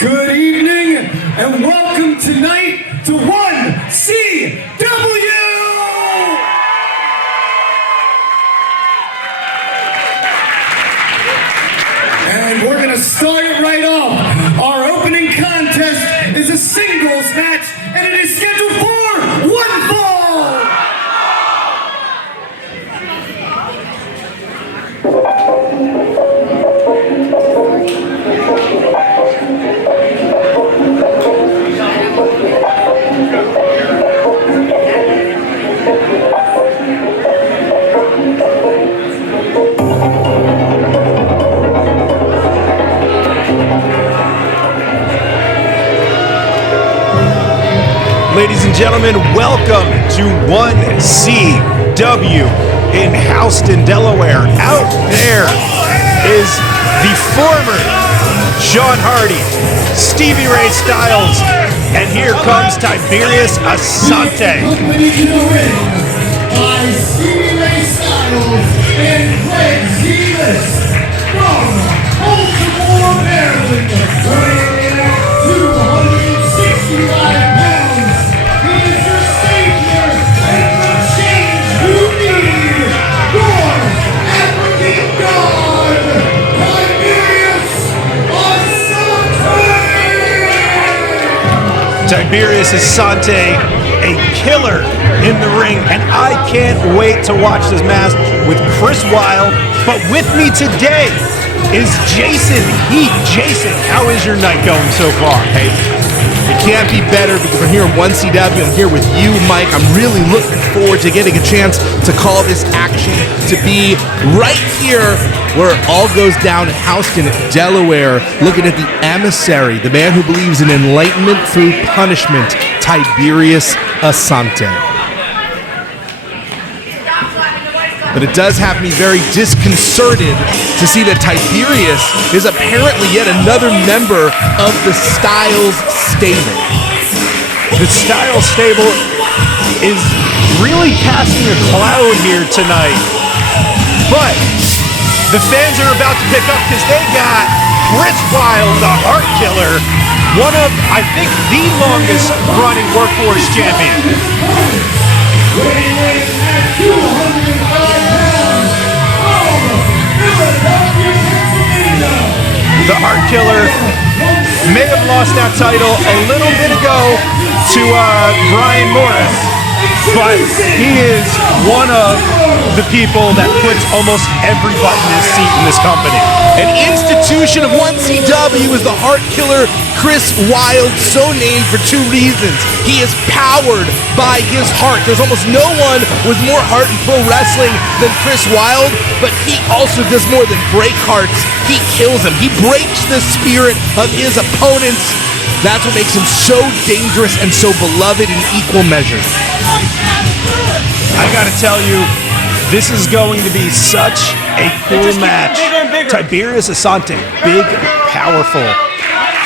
Good evening and welcome tonight to 1CW! And we're gonna start it right off. Our opening contest is a singles match and it is scheduled for one fall! Ladies and gentlemen, welcome to 1CW in Houston, Delaware. Out there is the former Sean Hardy, Stevie Ray Styles, and here comes Tiberius Asante. By Stevie Ray Styles and Greg Zemas from Baltimore, Maryland, weighing in at 265 pounds. He is your savior and the change you need. Your African God, Tiberius Asante. Tiberius Asante, a killer in the ring, and I can't wait to watch this match with Chris Wylde. But with me today is Jason Heat. Jason, how is your night going so far? Hey, it can't be better because I'm here in 1CW. I'm here with you, Mike. I'm really looking forward to getting a chance to call this action, to be right here where it all goes down in Houston, Delaware, looking at the emissary, the man who believes in enlightenment through punishment, Tiberius Asante. But it does have me very disconcerted to see that Tiberius is apparently yet another member of the Styles stable. The Styles stable is really casting a cloud here tonight. But the fans are about to pick up because they got Chris Wylde, the Heart Killer, one of, I think, the longest running workforce champion. The Heart Killer may have lost that title a little bit ago to Brian Morris, but he is one of the people that puts almost every button in his seat in this company. An institution of 1CW is the Heart Killer, Chris Wylde, so named for two reasons. He is powered by his heart. There's almost no one with more heart in pro wrestling than Chris Wylde, but he also does more than break hearts. He kills them. He breaks the spirit of his opponents. That's what makes him so dangerous and so beloved in equal measure. I gotta tell you, this is going to be such a cool match. Tiberius Asante, big, powerful.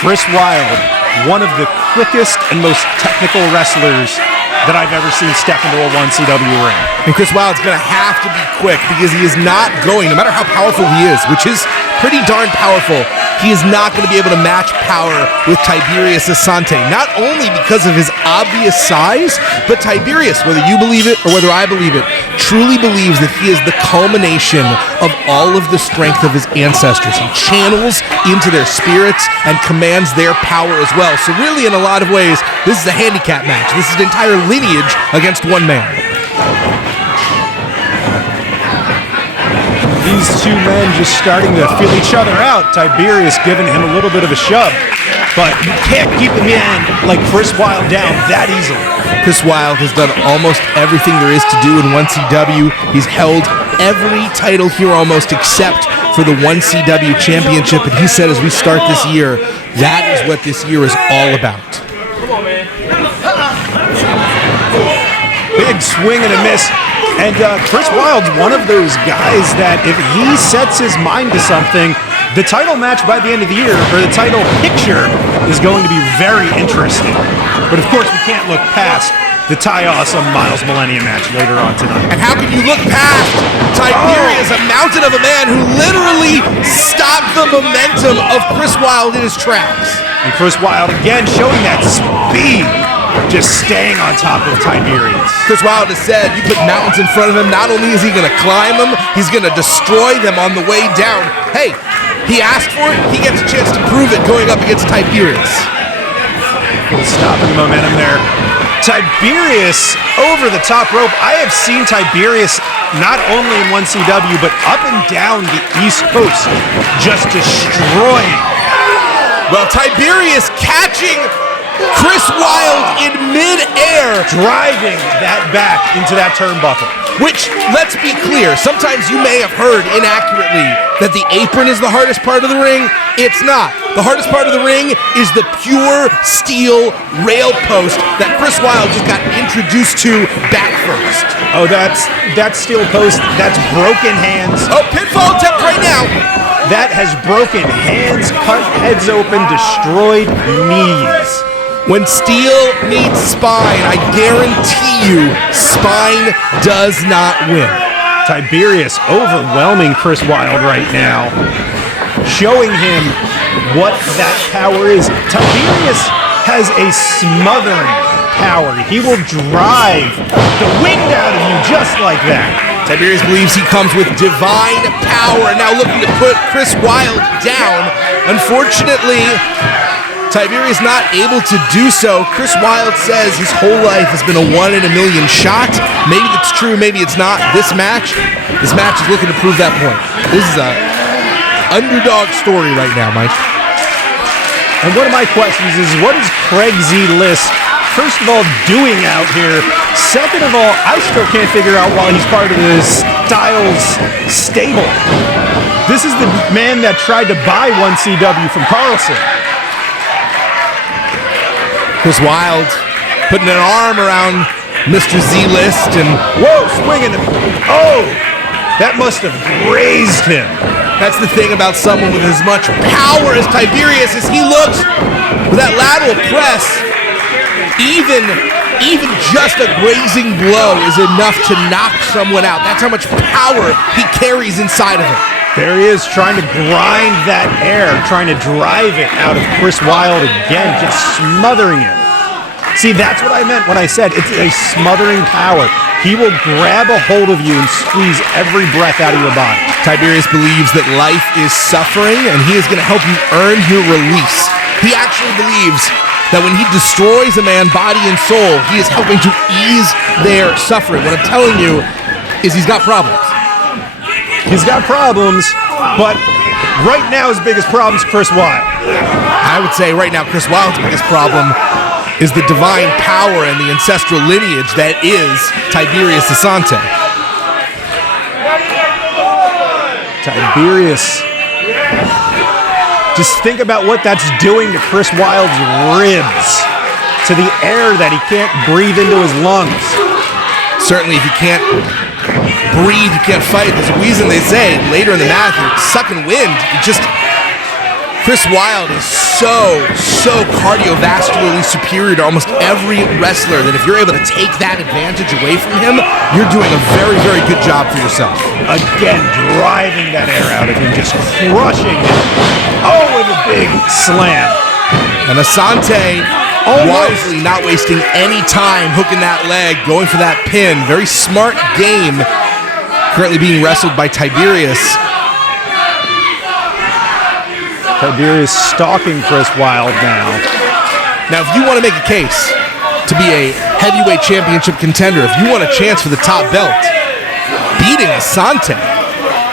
Chris Wylde, one of the quickest and most technical wrestlers that I've ever seen step into a 1CW ring. And Chris Wylde's going to have to be quick because he is not going, no matter how powerful he is, which is pretty darn powerful, he is not going to be able to match power with Tiberius Asante. Not only because of his obvious size, but Tiberius, whether you believe it or whether I believe it, truly believes that he is the culmination of all of the strength of his ancestors. He channels into their spirits and commands their power as well. So really, in a lot of ways, this is a handicap match. This is an entire lineage against one man. These two men just starting to feel each other out. Tiberius giving him a little bit of a shove. But you can't keep a man like Chris Wylde down that easily. Chris Wylde has done almost everything there is to do in 1CW. He's held every title here almost except for the 1CW championship. And he said as we start this year, that is what this year is all about. Big swing and a miss. And Chris Wylde's one of those guys that if he sets his mind to something, the title match by the end of the year, or the title picture, is going to be very interesting. But of course, we can't look past the Ty Awesome Miles Millennium match later on tonight. And how can you look past Tiberius, a mountain of a man who literally stopped the momentum of Chris Wylde in his tracks? And Chris Wylde again showing that speed, just staying on top of Tiberius. Chris Wylde has said, you put mountains in front of him, not only is he going to climb them, he's going to destroy them on the way down. Hey, he asked for it, he gets a chance to prove it going up against Tiberius. Stopping the momentum there. Tiberius over the top rope. I have seen Tiberius not only in 1CW, but up and down the East Coast, just destroying. Well, Tiberius catching Chris Wylde in mid-air, driving that back into that turnbuckle. Which, let's be clear, sometimes you may have heard inaccurately that the apron is the hardest part of the ring. It's not. The hardest part of the ring is the pure steel rail post that Chris Wylde just got introduced to back first. Oh, that's steel post. That's broken hands. Oh, pinfall attempt right now. That has broken hands, cut heads open, destroyed knees. When steel meets spine, I guarantee you, spine does not win. Tiberius overwhelming Chris Wylde right now, showing him what that power is. Tiberius has a smothering power. He will drive the wind out of you just like that. Tiberius believes he comes with divine power, now looking to put Chris Wylde down. Unfortunately, Tiberius not able to do so. Chris Wylde says his whole life has been a 1 in a million shot. Maybe it's true, maybe it's not. This match is looking to prove that point. This is a underdog story right now, Mike. And one of my questions is, what is Craig Z. List, first of all, doing out here? Second of all, I still can't figure out why he's part of this Styles stable. This is the man that tried to buy 1CW from Carlson. Chris Wylde putting an arm around Mr. Z-List and... Whoa, swinging him. Oh, that must have grazed him. That's the thing about someone with as much power as Tiberius, as he looks with that lateral press. Even just a grazing blow is enough to knock someone out. That's how much power he carries inside of him. There he is, trying to grind that air, trying to drive it out of Chris Wylde again, just smothering him. See, that's what I meant when I said it's a smothering power. He will grab a hold of you and squeeze every breath out of your body. Tiberius believes that life is suffering, and he is going to help you earn your release. He actually believes that when he destroys a man, body and soul, he is helping to ease their suffering. What I'm telling you is he's got problems. He's got problems, but right now his biggest problem is Chris Wylde. I would say right now Chris Wylde's biggest problem is the divine power and the ancestral lineage that is Tiberius Asante. Tiberius. Just think about what that's doing to Chris Wylde's ribs, to the air that he can't breathe into his lungs. Certainly if you can't breathe, you can't fight. There's a reason they say later in the match, you're sucking wind. Chris Wylde is so cardiovascularly superior to almost every wrestler that if you're able to take that advantage away from him, you're doing a very, very good job for yourself. Again, driving that air out of him, just crushing him. Oh, with a big slam. And Asante wisely not wasting any time hooking that leg, going for that pin. Very smart game. Currently being wrestled by Tiberius. Tiberius stalking Chris Wylde now. Now, if you want to make a case to be a heavyweight championship contender, if you want a chance for the top belt, beating Asante,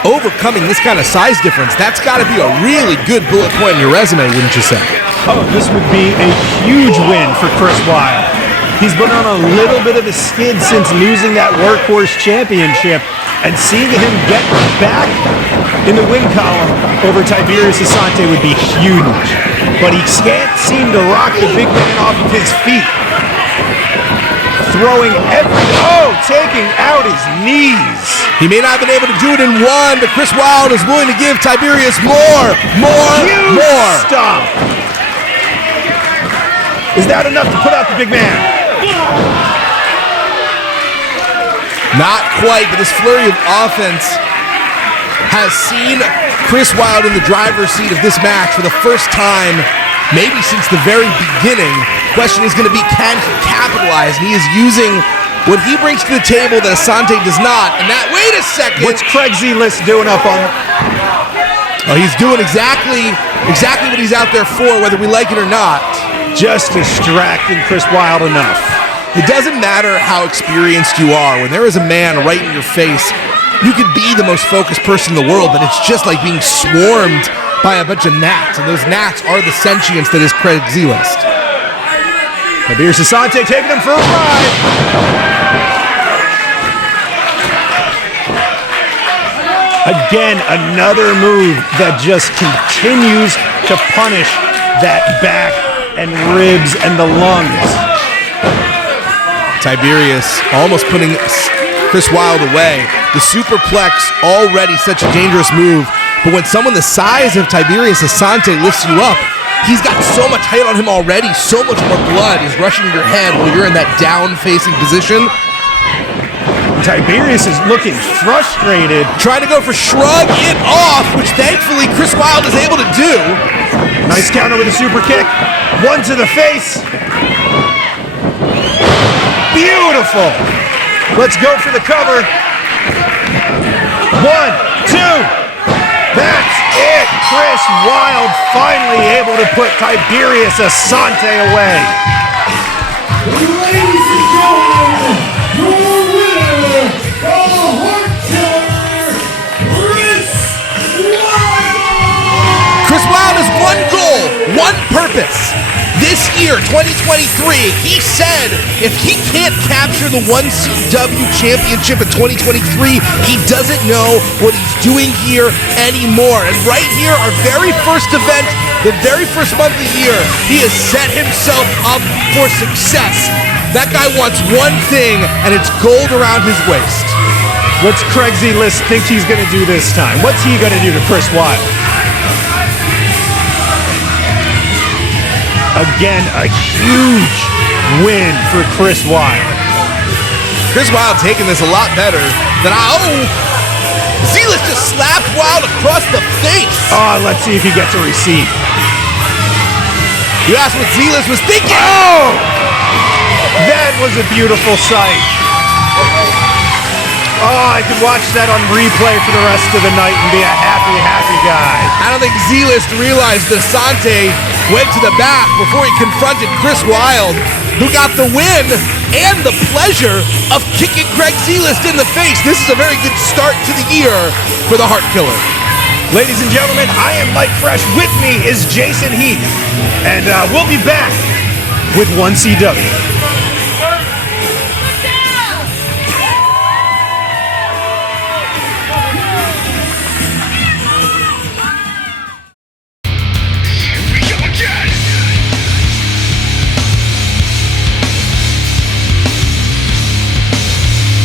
overcoming this kind of size difference, that's got to be a really good bullet point in your resume, wouldn't you say? Oh, this would be a huge win for Chris Wylde. He's been on a little bit of a skid since losing that Workhorse Championship, and seeing him get back in the win column over Tiberius Asante would be huge. But he can't seem to rock the big man off of his feet. Throwing taking out his knees. He may not have been able to do it in one, but Chris Wylde is willing to give Tiberius more. Stop. Is that enough to put out the big man? Not quite, but this flurry of offense has seen Chris Wylde in the driver's seat of this match for the first time maybe since the very beginning. Question is going to be, can he capitalize? And he is using what he brings to the table that Asante does not. And that, wait a second. What's Craig Z-List doing up on? Oh, he's doing exactly what he's out there for, whether we like it or not. Just distracting Chris Wylde enough. It doesn't matter how experienced you are. When there is a man right in your face, you could be the most focused person in the world, but it's just like being swarmed by a bunch of gnats, and those gnats are the sentience that is Craig Z-List. Tiberius Asante taking him for a ride. Again, another move that just continues to punish that back and ribs and the lungs. Tiberius almost putting Chris Wylde away. The superplex, already such a dangerous move, but when someone the size of Tiberius Asante lifts you up, he's got so much height on him already, so much more blood is rushing to your head when you're in that down-facing position. Tiberius is looking frustrated. Trying to go for shrug it off, which thankfully Chris Wylde is able to do. Nice counter with a super kick. One to the face. Beautiful. Let's go for the cover. 1, 2. That's it. Chris Wylde finally able to put Tiberius Asante away. Ladies and gentlemen, your winner, the Heart Killer, Chris Wylde has one goal, one purpose. This year, 2023, he said if he can't capture the 1CW championship in 2023, he doesn't know what he's doing here anymore. And right here, our very first event, the very first month of the year, he has set himself up for success. That guy wants one thing, and it's gold around his waist. What's Craig Z-List think he's going to do this time? What's he going to do to Chris Wylde? Again, a huge win for Chris Wylde. Chris Wylde taking this a lot better than Z-List just slapped Wylde across the face. Oh, let's see if he gets a receipt. You asked what Z-List was thinking. Oh! That was a beautiful sight. Oh, I could watch that on replay for the rest of the night and be a happy, happy guy. I don't think Z-List realized that Asante went to the back before he confronted Chris Wylde, who got the win and the pleasure of kicking Craig Z-List in the face. This is a very good start to the year for the Heart Killer. Ladies and gentlemen, I am Mike Fresh. With me is Jason Heath. And we'll be back with 1CW.